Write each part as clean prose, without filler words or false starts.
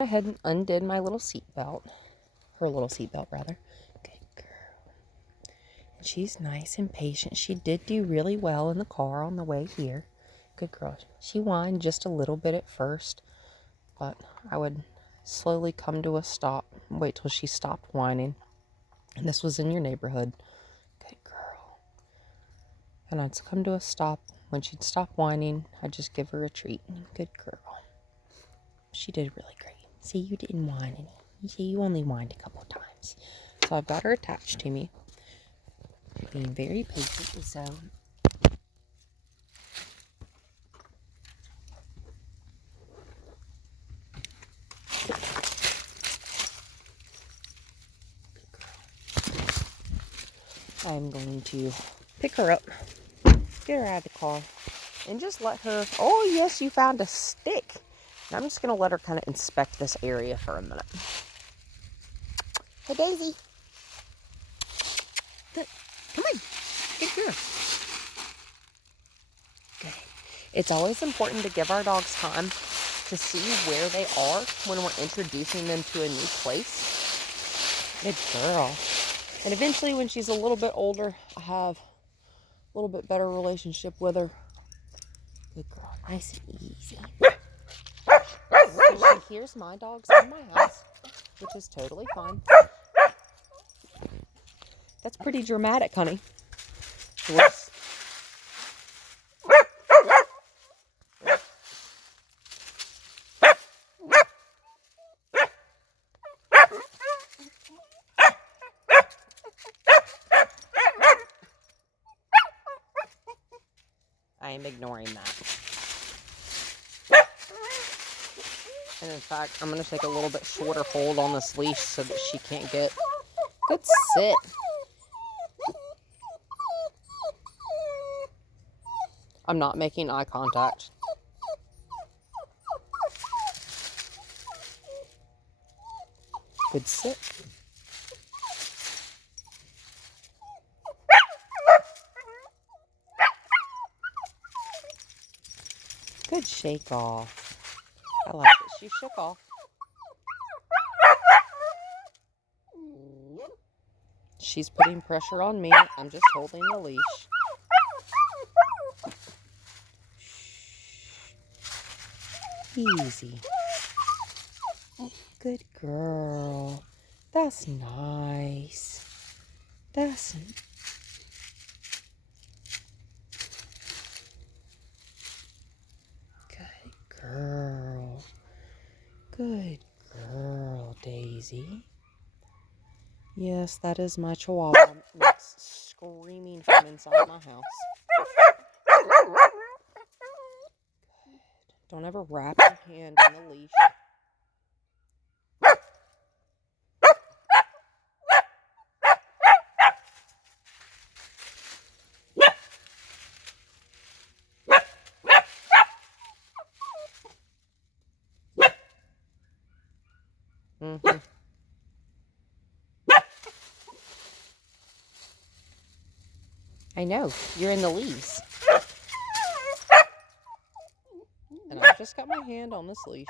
Ahead and undid my little seatbelt. Her little seatbelt, rather. Good girl. And she's nice and patient. She did do really well in the car on the way here. Good girl. She whined just a little bit at first, but I would slowly come to a stop. Wait till she stopped whining. And this was in your neighborhood. Good girl. And I'd come to a stop. When she'd stop whining, I'd just give her a treat. Good girl. She did really great. See, you didn't whine any. You see, you only whined a couple of times. So I've got her attached to me. Being very patient, so... I'm going to pick her up, get her out of the car, and just let her... Oh, yes, you found a stick. And I'm just going to let her kind of inspect this area for a minute. Hey, Daisy. Good. Come on. Good girl. Good. It's always important to give our dogs time to see where they are when we're introducing them to a new place. Good girl. And eventually, when she's a little bit older, I have a little bit better relationship with her. Good girl. Nice and easy. So she hears my dogs in my house, which is totally fine. That's pretty dramatic, honey. Whoops. I am ignoring that. And in fact, I'm going to take a little bit shorter hold on this leash so that she can't get... Good sit. I'm not making eye contact. Good sit. Good shake off. I like it. She shook off. She's putting pressure on me. I'm just holding the leash. Easy. Good girl. That's nice. That's... Good girl. Good girl, Daisy. Yes, that is my chihuahua that's screaming from inside my house. Good. Don't ever wrap your hand on the leash. Mm-hmm. I know, you're in the leaves. And I've just got my hand on this leash.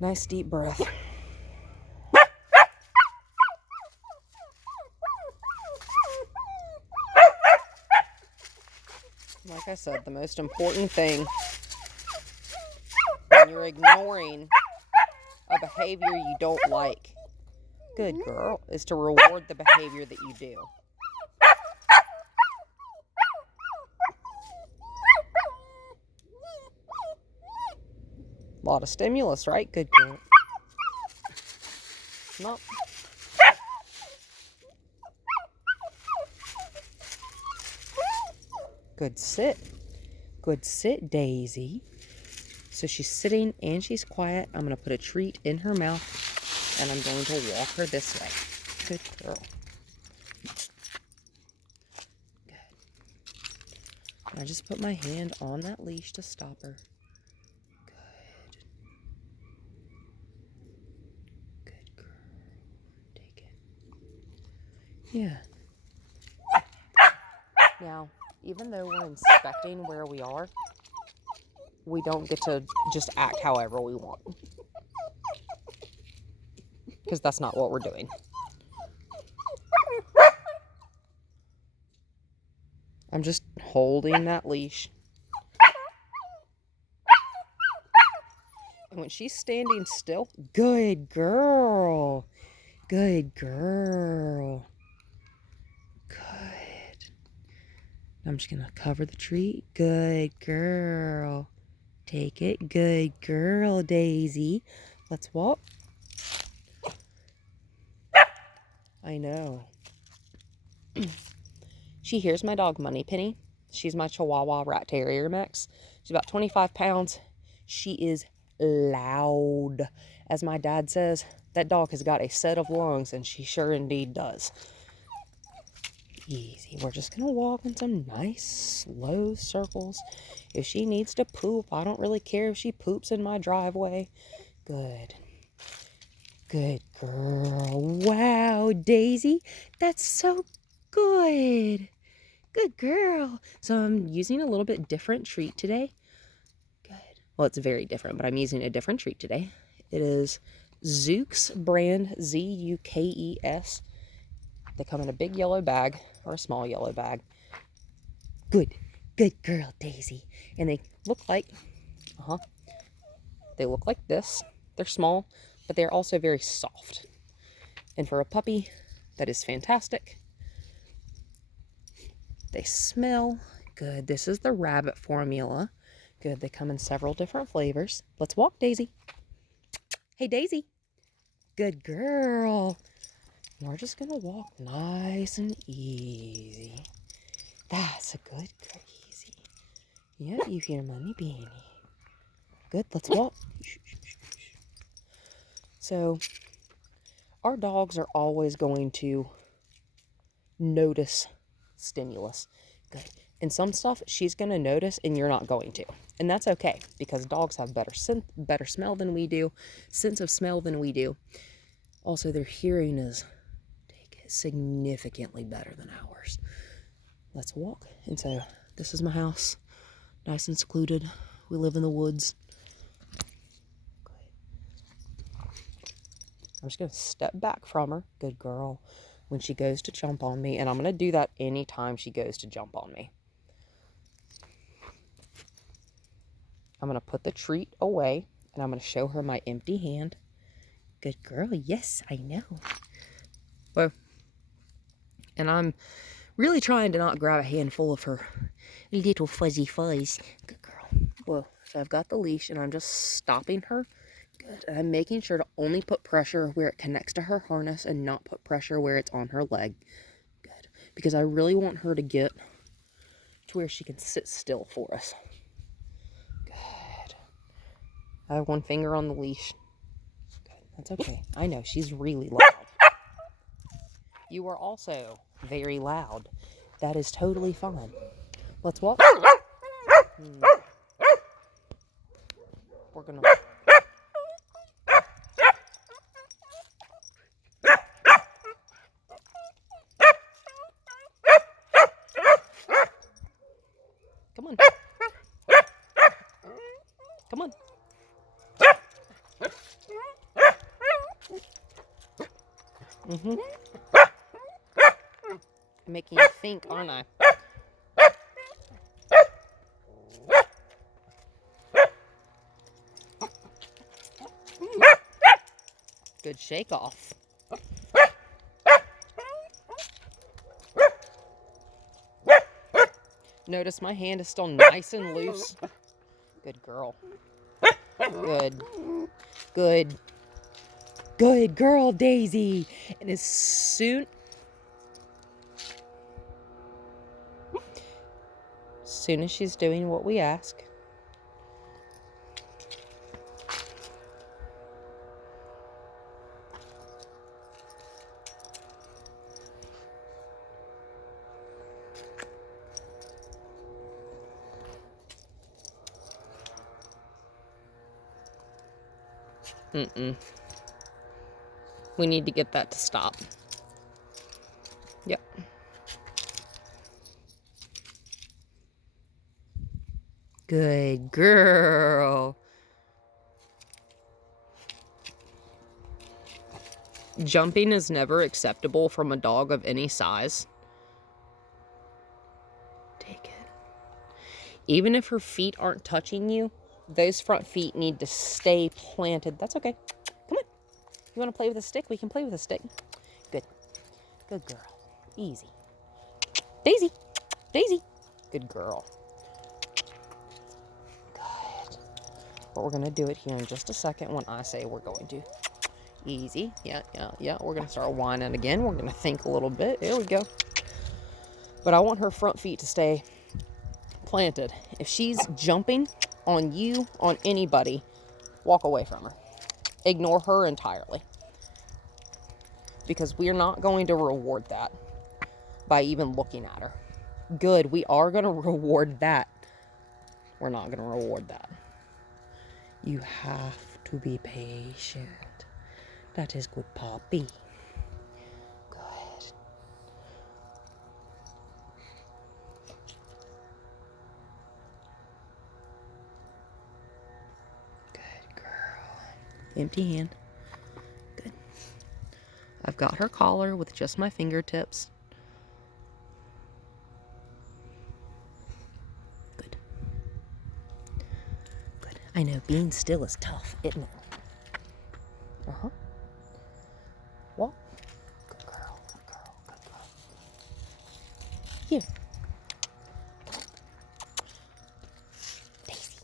Nice deep breath. Like I said, the most important thing when you're ignoring a behavior you don't like, good girl, is to reward the behavior that you do. A lot of stimulus, right? Good girl. Nope. Good sit. Good sit, Daisy. So she's sitting and she's quiet. I'm going to put a treat in her mouth and I'm going to walk her this way. Good girl. Good. And I just put my hand on that leash to stop her. Good. Good girl. Take it. Yeah. Now, even though we're inspecting where we are, we don't get to just act however we want. Because that's not what we're doing. I'm just holding that leash. And when she's standing still, good girl. Good girl. Good. I'm just going to cover the treat. Good girl. Take it. Good girl, Daisy. Let's walk. I know. She hears my dog Moneypenny. She's my Chihuahua Rat Terrier mix. She's about 25 pounds. She is loud. As my dad says, that dog has got a set of lungs, and she sure indeed does. Easy. We're just going to walk in some nice, slow circles. If she needs to poop, I don't really care if she poops in my driveway. Good. Good girl. Wow, Daisy. That's so good. Good girl. So I'm using a little bit different treat today. Good. Well, it's very different, but I'm using a different treat today. It is Zukes brand, Z-U-K-E-S. They come in a big yellow bag or a small yellow bag. Good. Good girl, Daisy. And they look like, they look like this. They're small, but they're also very soft. And for a puppy, that is fantastic. They smell good. This is the rabbit formula. Good. They come in several different flavors. Let's walk, Daisy. Hey, Daisy. Good girl. We're just going to walk nice and easy. That's a good crazy. Yeah, you hear Money Beanie. Good. Let's walk. So, our dogs are always going to notice stimulus. Good. And some stuff she's going to notice and you're not going to. And that's okay, because dogs have better smell than we do, sense of smell than we do. Also, their hearing is significantly better than ours. Let's walk. And so this is my house, nice and secluded. We live in the woods. I'm just going to step back from her. Good girl. When she goes to jump on me, and I'm going to do that anytime she goes to jump on me. I'm going to put the treat away, and I'm going to show her my empty hand. Good girl. Yes, I know. Well, and I'm really trying to not grab a handful of her little fuzzy fuzz. Good girl. Well, so I've got the leash, and I'm just stopping her. Good. And I'm making sure to only put pressure where it connects to her harness and not put pressure where it's on her leg. Good. Because I really want her to get to where she can sit still for us. Good. I have one finger on the leash. Good. That's okay. I know, she's really loud. You are also very loud. That is totally fine. Let's walk. We're gonna... Come on. Come on. I'm making you think, aren't I? Good shake off. Notice my hand is still nice and loose. Good girl. Good. Good. Good girl, Daisy. And as soon as she's doing what we ask, we need to get that to stop. Yep. Good girl. Jumping is never acceptable from a dog of any size. Take it. Even if her feet aren't touching you, those front feet need to stay planted. That's okay. Come on. You want to play with a stick? We can play with a stick. Good. Good girl. Easy. Daisy. Daisy. Good girl. Good. But we're going to do it here in just a second when I say we're going to. Easy. Yeah. We're going to start whining again. We're going to think a little bit. There we go. But I want her front feet to stay planted. If she's jumping on you, on anybody, walk away from her. Ignore her entirely. Because we're not going to reward that by even looking at her. Good. We are going to reward that. We're not going to reward that. You have to be patient. That is good, puppy. Good. Good girl. Empty hand. Good. I've got her collar with just my fingertips. Good. Good. I know being still is tough, isn't it? Uh-huh. Walk. Good girl. Good girl. Good girl. Here. Daisy.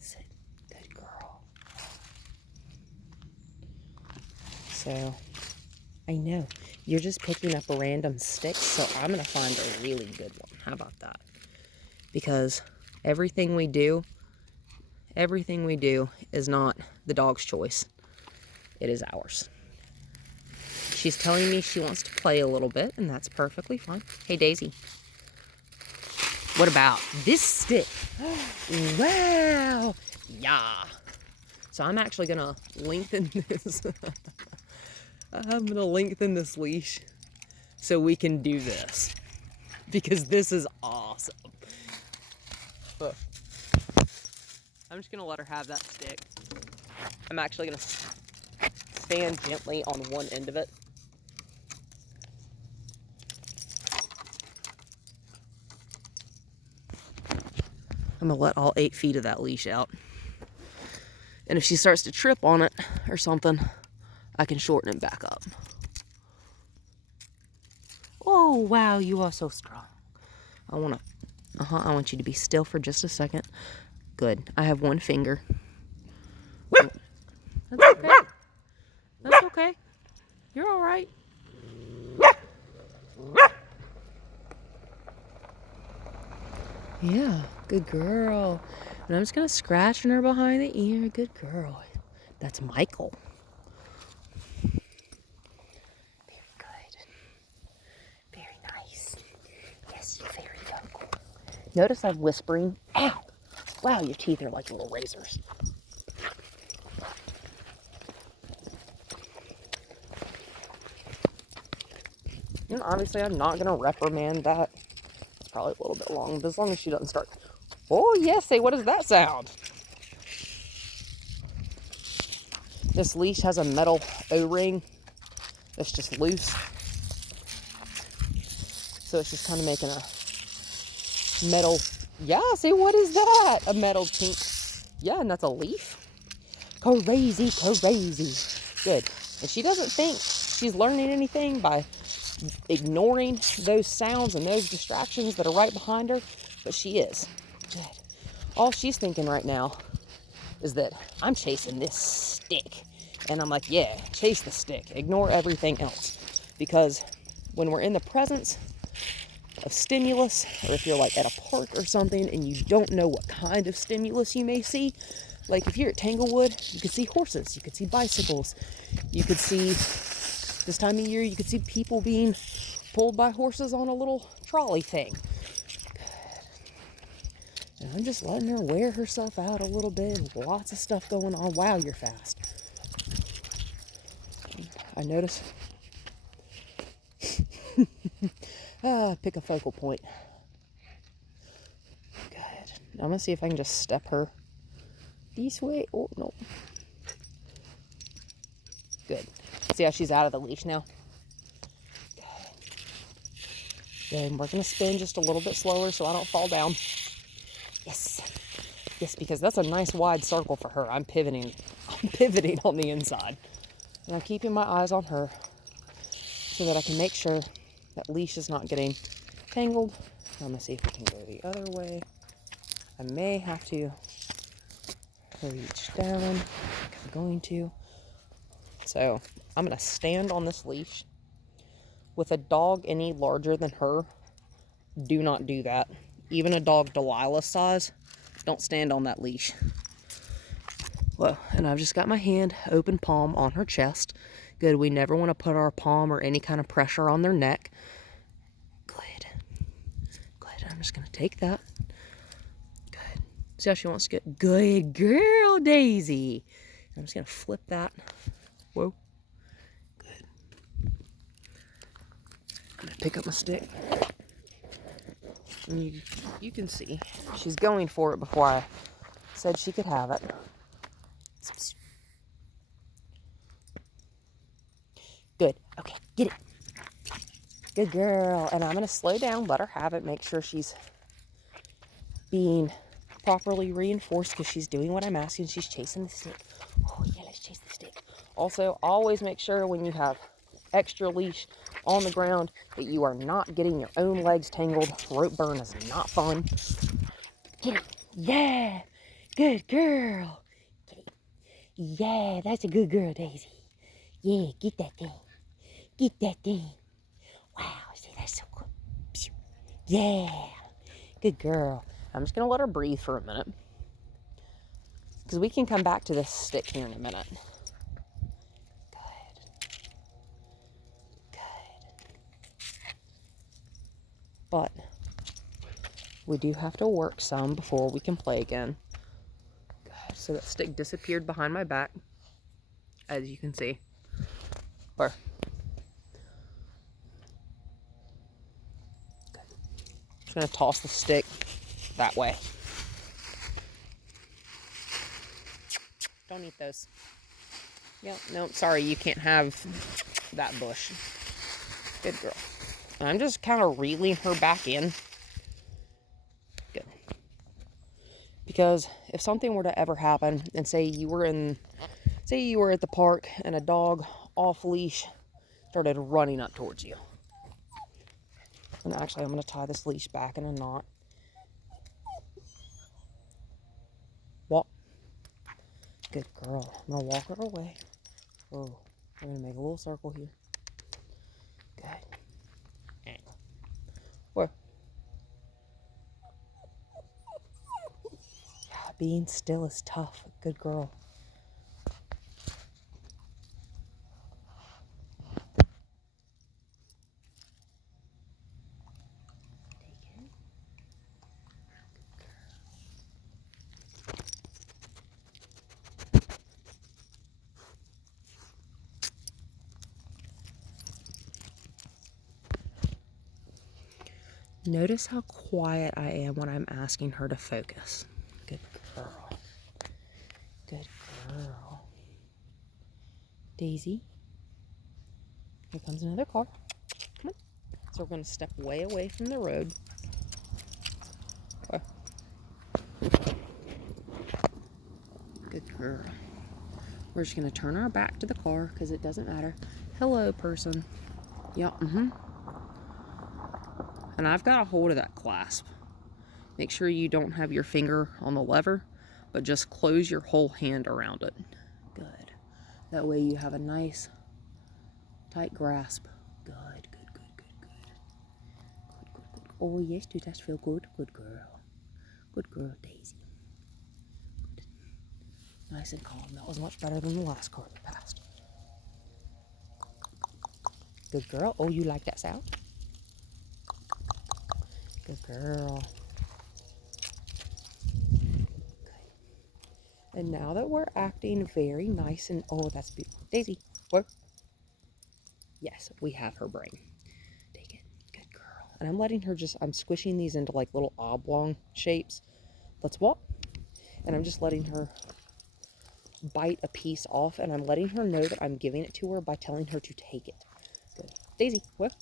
Sit. Good girl. So, I know. You're just picking up a random stick, so I'm going to find a really good one. How about that? Because everything we do is not the dog's choice. It is ours. She's telling me she wants to play a little bit, and that's perfectly fine. Hey, Daisy. What about this stick? Wow. Yeah. So I'm actually going to lengthen this. I'm going to lengthen this leash so we can do this. Because this is awesome. Look. I'm just going to let her have that stick. I'm actually going to stand gently on one end of it. I'm going to let all 8 feet of that leash out. And if she starts to trip on it or something, I can shorten it back up. Oh, wow, you are so strong. I want you to be still for just a second. Good. I have one finger. That's okay. That's okay. You're all right. Yeah, good girl. And I'm just going to scratch her behind the ear. Good girl. That's Michael. Very good. Very nice. Yes, you're very vocal. Notice I'm whispering. Ow! Wow, your teeth are like little razors. And obviously, I'm not going to reprimand that. It's probably a little bit long, but as long as she doesn't start. Oh, yes, say, what does that sound? This leash has a metal O-ring that's just loose. So it's just kind of making a metal. Yeah, see, what is that? A metal pink. Yeah, and that's a leaf. Crazy, crazy. Good. And she doesn't think she's learning anything by ignoring those sounds and those distractions that are right behind her, but she is. Good. All she's thinking right now is that I'm chasing this stick. And I'm like, yeah, chase the stick. Ignore everything else. Because when we're in the presence of stimulus, or if you're like at a park or something and you don't know what kind of stimulus you may see, like if you're at Tanglewood, you could see horses, you could see bicycles, you could see, this time of year, you could see people being pulled by horses on a little trolley thing. And I'm just letting her wear herself out a little bit. Lots of stuff going on. Wow, you're fast. I notice Pick a focal point. Good. I'm going to see if I can just step her this way. Oh, no. Good. See how she's out of the leash now? Good. We're going to spin just a little bit slower so I don't fall down. Yes. Yes, because that's a nice wide circle for her. I'm pivoting. I'm pivoting on the inside. And I'm keeping my eyes on her so that I can make sure that leash is not getting tangled. I'm going to see if we can go the other way. I may have to reach down if I'm going to. So I'm going to stand on this leash. With a dog any larger than her, do not do that. Even a dog Delilah's size, don't stand on that leash. Well, and I've just got my hand, open palm, on her chest. Good, we never want to put our palm or any kind of pressure on their neck. Good. Good, I'm just going to take that. Good. See how she wants to get? Good girl, Daisy. I'm just going to flip that. Whoa. Good. I'm going to pick up my stick. And you can see she's going for it before I said she could have it. Good. Okay, get it. Good girl. And I'm going to slow down, let her have it, make sure she's being properly reinforced because she's doing what I'm asking. She's chasing the stick. Oh, yeah, let's chase the stick. Also, always make sure when you have extra leash on the ground that you are not getting your own legs tangled. Rope burn is not fun. Get it. Yeah. Good girl. Get it. Yeah, that's a good girl, Daisy. Yeah, get that thing. Get that thing. Wow, see, that's so cool. Yeah. Good girl. I'm just going to let her breathe for a minute. Because we can come back to this stick here in a minute. Good. Good. But we do have to work some before we can play again. Good. So that stick disappeared behind my back, as you can see. Where? Good. Just going to toss the stick that way. Don't eat those. Yeah, no, sorry, you can't have that bush. Good girl. And I'm just kind of reeling her back in. Good. Because if something were to ever happen, and say you were at the park and a dog off leash started running up towards you. And actually, I'm going to tie this leash back in a knot. Walk. Good girl. I'm going to walk her away. Oh, I'm going to make a little circle here. Good. Where? Yeah, being still is tough. Good girl. Notice how quiet I am when I'm asking her to focus. Good girl. Good girl. Daisy. Here comes another car. Come on. So we're going to step way away from the road. Oh. Good girl. We're just going to turn our back to the car because it doesn't matter. Hello, person. Yeah, And I've got a hold of that clasp. Make sure you don't have your finger on the lever, but just close your whole hand around it. Good. That way you have a nice, tight grasp. Good, good, good, good, good. Good, good, good. Oh, yes, does that feel good? Good girl. Good girl, Daisy. Good. Nice and calm. That was much better than the last car that passed. Good girl. Oh, you like that sound? Good girl. And now that we're acting very nice and... Oh, that's beautiful. Daisy, where? Yes, we have her brain. Take it. Good girl. And I'm letting her I'm squishing these into like little oblong shapes. Let's walk. And I'm just letting her bite a piece off, and I'm letting her know that I'm giving it to her by telling her to take it. Good. Daisy, what?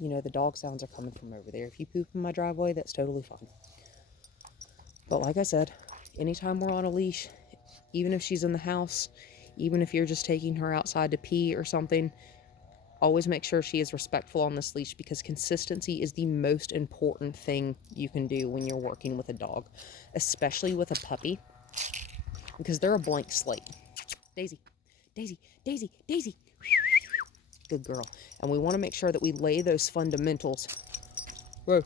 You know, the dog sounds are coming from over there. If you poop in my driveway, that's totally fine. But like I said, anytime we're on a leash, even if she's in the house, even if you're just taking her outside to pee or something, always make sure she is respectful on this leash, because consistency is the most important thing you can do when you're working with a dog, especially with a puppy, because they're a blank slate. Daisy, Daisy, Daisy, Daisy. Good girl. And we want to make sure that we lay those fundamentals. Whoa.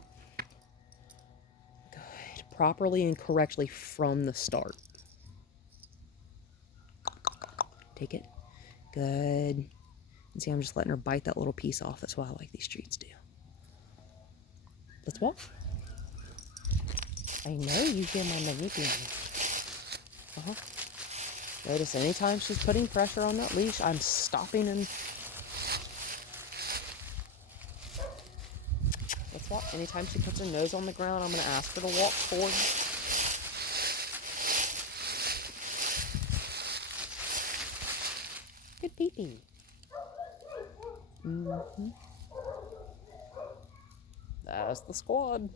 Good. Properly and correctly from the start. Take it. Good. And see, I'm just letting her bite that little piece off. That's why I like these treats too. Let's walk. I know you hear my manipulating. Notice anytime she's putting pressure on that leash, I'm stopping and... Let's walk. Anytime she puts her nose on the ground, I'm going to ask her to walk forward. Good pee-pee. That's the squad.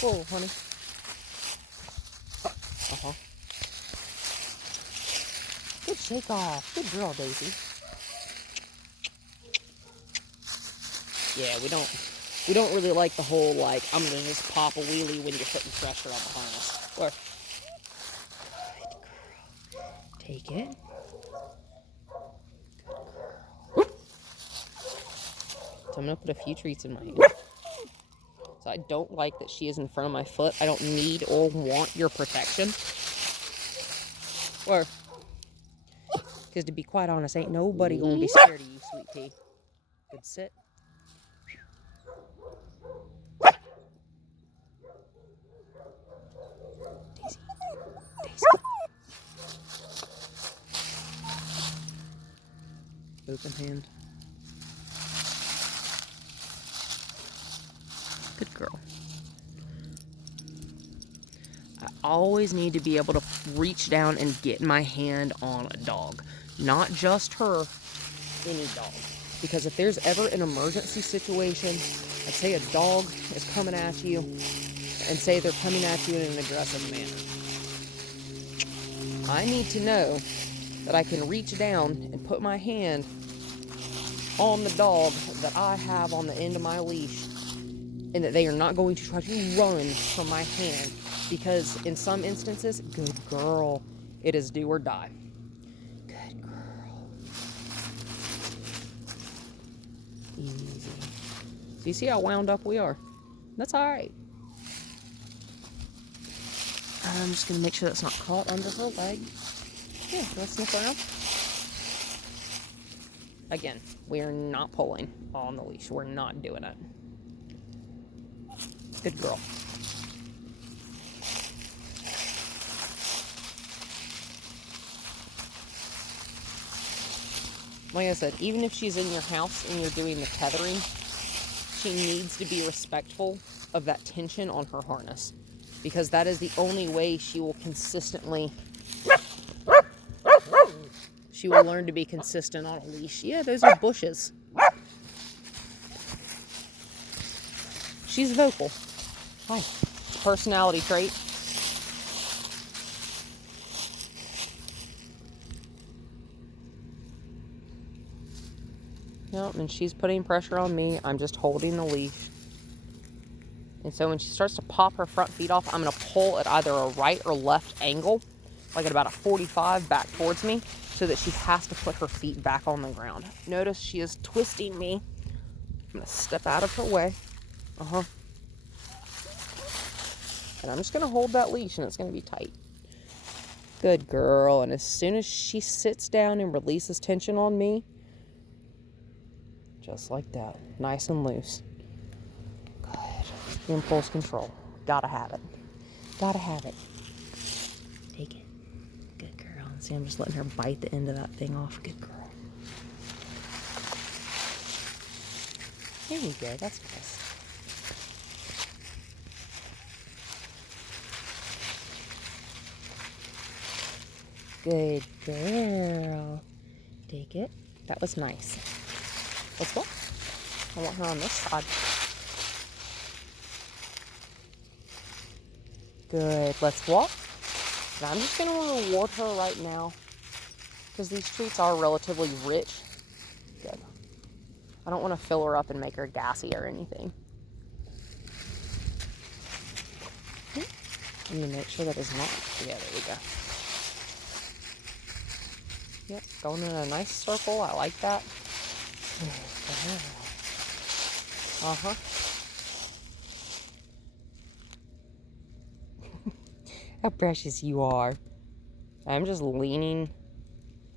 Whoa, honey. Good shake off. Good girl, Daisy. Yeah, we don't really like the whole, like, I'm gonna just pop a wheelie when you're putting pressure on the harness. Or, good girl. Take it. Good girl. So I'm gonna put a few treats in my hand. So I don't like that she is in front of my foot. I don't need or want your protection. Or, because to be quite honest, ain't nobody gonna be scared of you, sweet pea. Good sit. Daisy. Daisy. Open hand. Good girl. I always need to be able to reach down and get my hand on a dog. Not just her, any dog. Because if there's ever an emergency situation, let's say a dog is coming at you, and say they're coming at you in an aggressive manner, I need to know that I can reach down and put my hand on the dog that I have on the end of my leash, and that they are not going to try to run from my hand, because in some instances, good girl, it is do or die. Good girl. Easy. So you see how wound up we are? That's all right. I'm just going to make sure that's not caught under her leg. Yeah, let's sniff around. Again, we are not pulling on the leash. We're not doing it. Good girl. Like I said, even if she's in your house and you're doing the tethering, she needs to be respectful of that tension on her harness, because that is the only way she will learn to be consistent on a leash. Yeah, those are bushes. She's vocal. Hi. Personality trait. Yep, and she's putting pressure on me. I'm just holding the leash. And so when she starts to pop her front feet off, I'm going to pull at either a right or left angle, like at about a 45 back towards me, so that she has to put her feet back on the ground. Notice she is twisting me. I'm going to step out of her way. And I'm just going to hold that leash, and it's going to be tight. Good girl. And as soon as she sits down and releases tension on me, just like that, nice and loose. Good. Impulse control. Gotta have it. Gotta have it. Take it. Good girl. See, I'm just letting her bite the end of that thing off. Good girl. There you go. That's nice. Good girl. Take it. That was nice. Let's go. I want her on this side. Good. Let's walk. And I'm just going to reward her right now because these treats are relatively rich. Good. I don't want to fill her up and make her gassy or anything. I'm going to make sure that is not. Yeah, there we go. Yep, going in a nice circle. I like that. Uh-huh. How precious you are. I'm just leaning.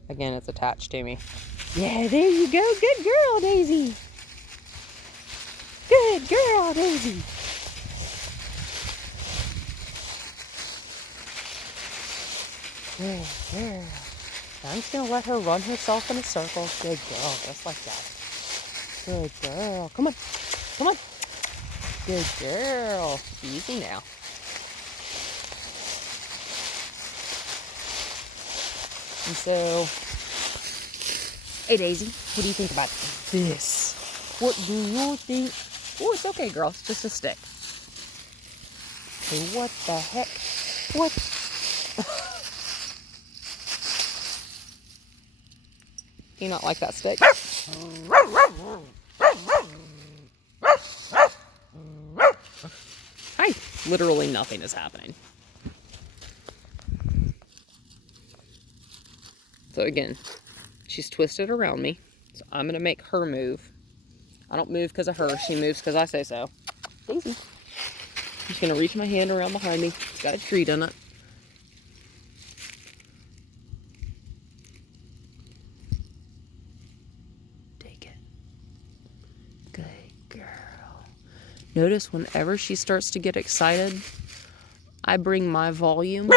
Again, it's attached to me. Yeah, there you go. Good girl, Daisy. Good girl, Daisy. Good girl. I'm just going to let her run herself in a circle. Good girl, just like that. Good girl. Come on. Come on. Good girl. Easy now. And so, hey Daisy, what do you think about this? What do you think? Oh, it's okay, girl. It's just a stick. Hey, what the heck? What? Do you not like that stick? Hi. Literally nothing is happening. So again, she's twisted around me. So I'm going to make her move. I don't move because of her. She moves because I say so. Daisy. I'm just going to reach my hand around behind me. It's got a treat in it. Take it. Good girl. Notice whenever she starts to get excited, I bring my volume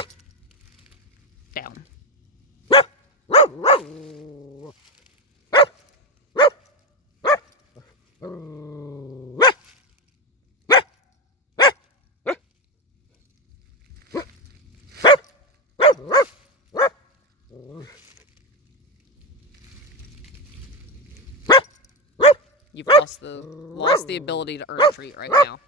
down. You've lost the ability to earn a treat right now.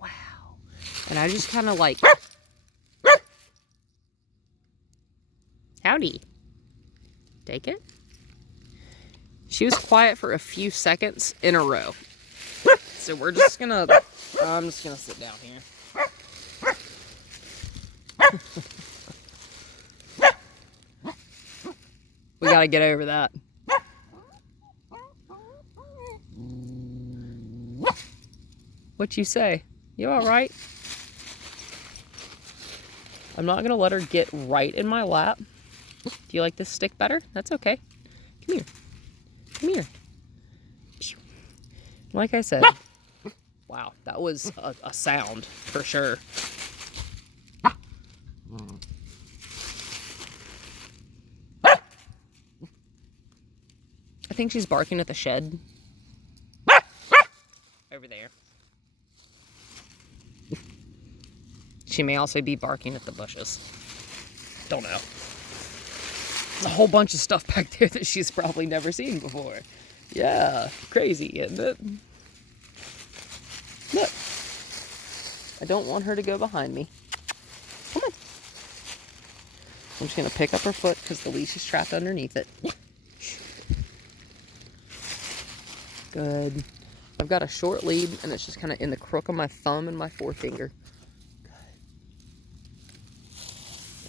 Wow. And I just kind of like, howdy. Take it. She was quiet for a few seconds in a row. So we're just gonna, I'm just gonna sit down here. We gotta get over that. What you say? You all right? I'm not gonna let her get right in my lap. Do you like this stick better? That's okay. Come here. Come here. Like I said, wow, that was a sound for sure. I think she's barking at the shed. Over there. She may also be barking at the bushes. Don't know. There's a whole bunch of stuff back there that she's probably never seen before. Yeah, crazy, isn't it? Look. I don't want her to go behind me. Come on. I'm just going to pick up her foot because the leash is trapped underneath it. Good. I've got a short lead and it's just kind of in the crook of my thumb and my forefinger.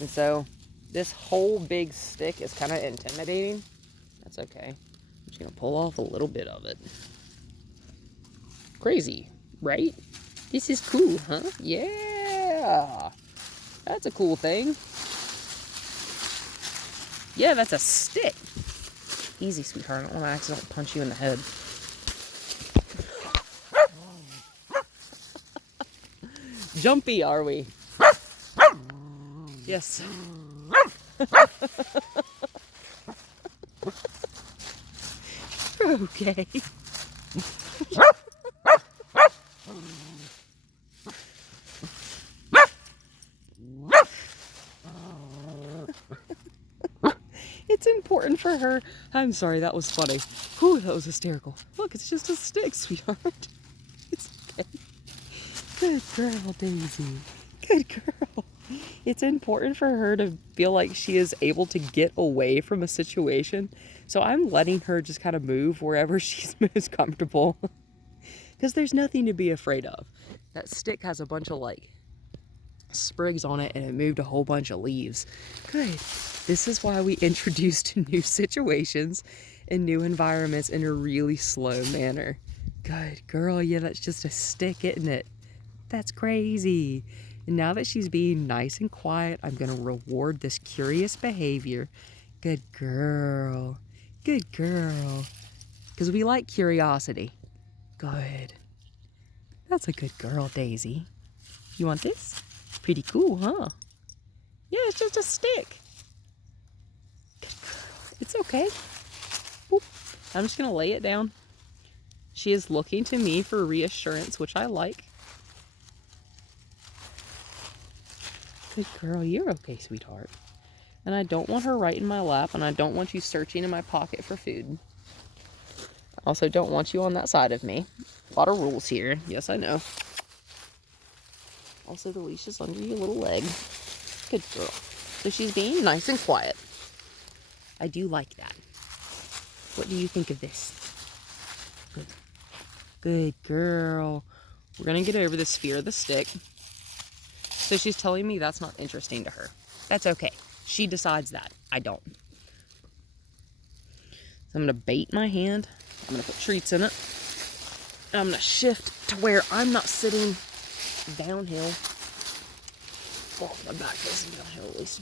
And so this whole big stick is kind of intimidating. That's okay. I'm just going to pull off a little bit of it. Crazy, right? This is cool, huh? Yeah. That's a cool thing. Yeah, that's a stick. Easy, sweetheart. I don't want to accidentally punch you in the head. Jumpy, are we? Yes. Okay. It's important for her. I'm sorry, that was funny. Whew, that was hysterical. Look, it's just a stick, sweetheart. It's okay. Good girl, Daisy. Good girl. It's important for her to feel like she is able to get away from a situation. So I'm letting her just kind of move wherever she's most comfortable. Because there's nothing to be afraid of. That stick has a bunch of like sprigs on it and it moved a whole bunch of leaves. Good. This is why we introduce to new situations and new environments in a really slow manner. Good girl. Yeah, that's just a stick, isn't it? That's crazy. And now that she's being nice and quiet, I'm going to reward this curious behavior. Good girl. Good girl. Because we like curiosity. Good. That's a good girl, Daisy. You want this? Pretty cool, huh? Yeah, it's just a stick. Good girl. It's okay. Boop. I'm just going to lay it down. She is looking to me for reassurance, which I like. Good girl, you're okay, sweetheart. And I don't want her right in my lap, and I don't want you searching in my pocket for food. I also don't want you on that side of me. A lot of rules here. Yes, I know. Also, the leash is under your little leg. Good girl. So she's being nice and quiet. I do like that. What do you think of this? Good. Good girl. We're going to get over this fear of the stick. So she's telling me that's not interesting to her. That's okay. She decides that. I don't. So I'm going to bait my hand. I'm going to put treats in it. And I'm going to shift to where I'm not sitting downhill. Well, my back facing downhill at least.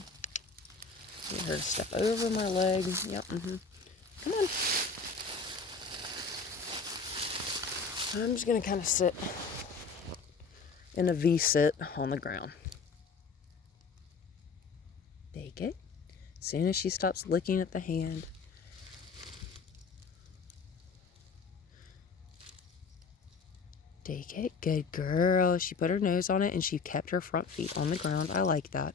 Get her to step over my leg. Yep. Come on. I'm just going to kind of sit in a V-sit on the ground. Take it. As soon as she stops licking at the hand. Take it. Good girl. She put her nose on it and she kept her front feet on the ground. I like that.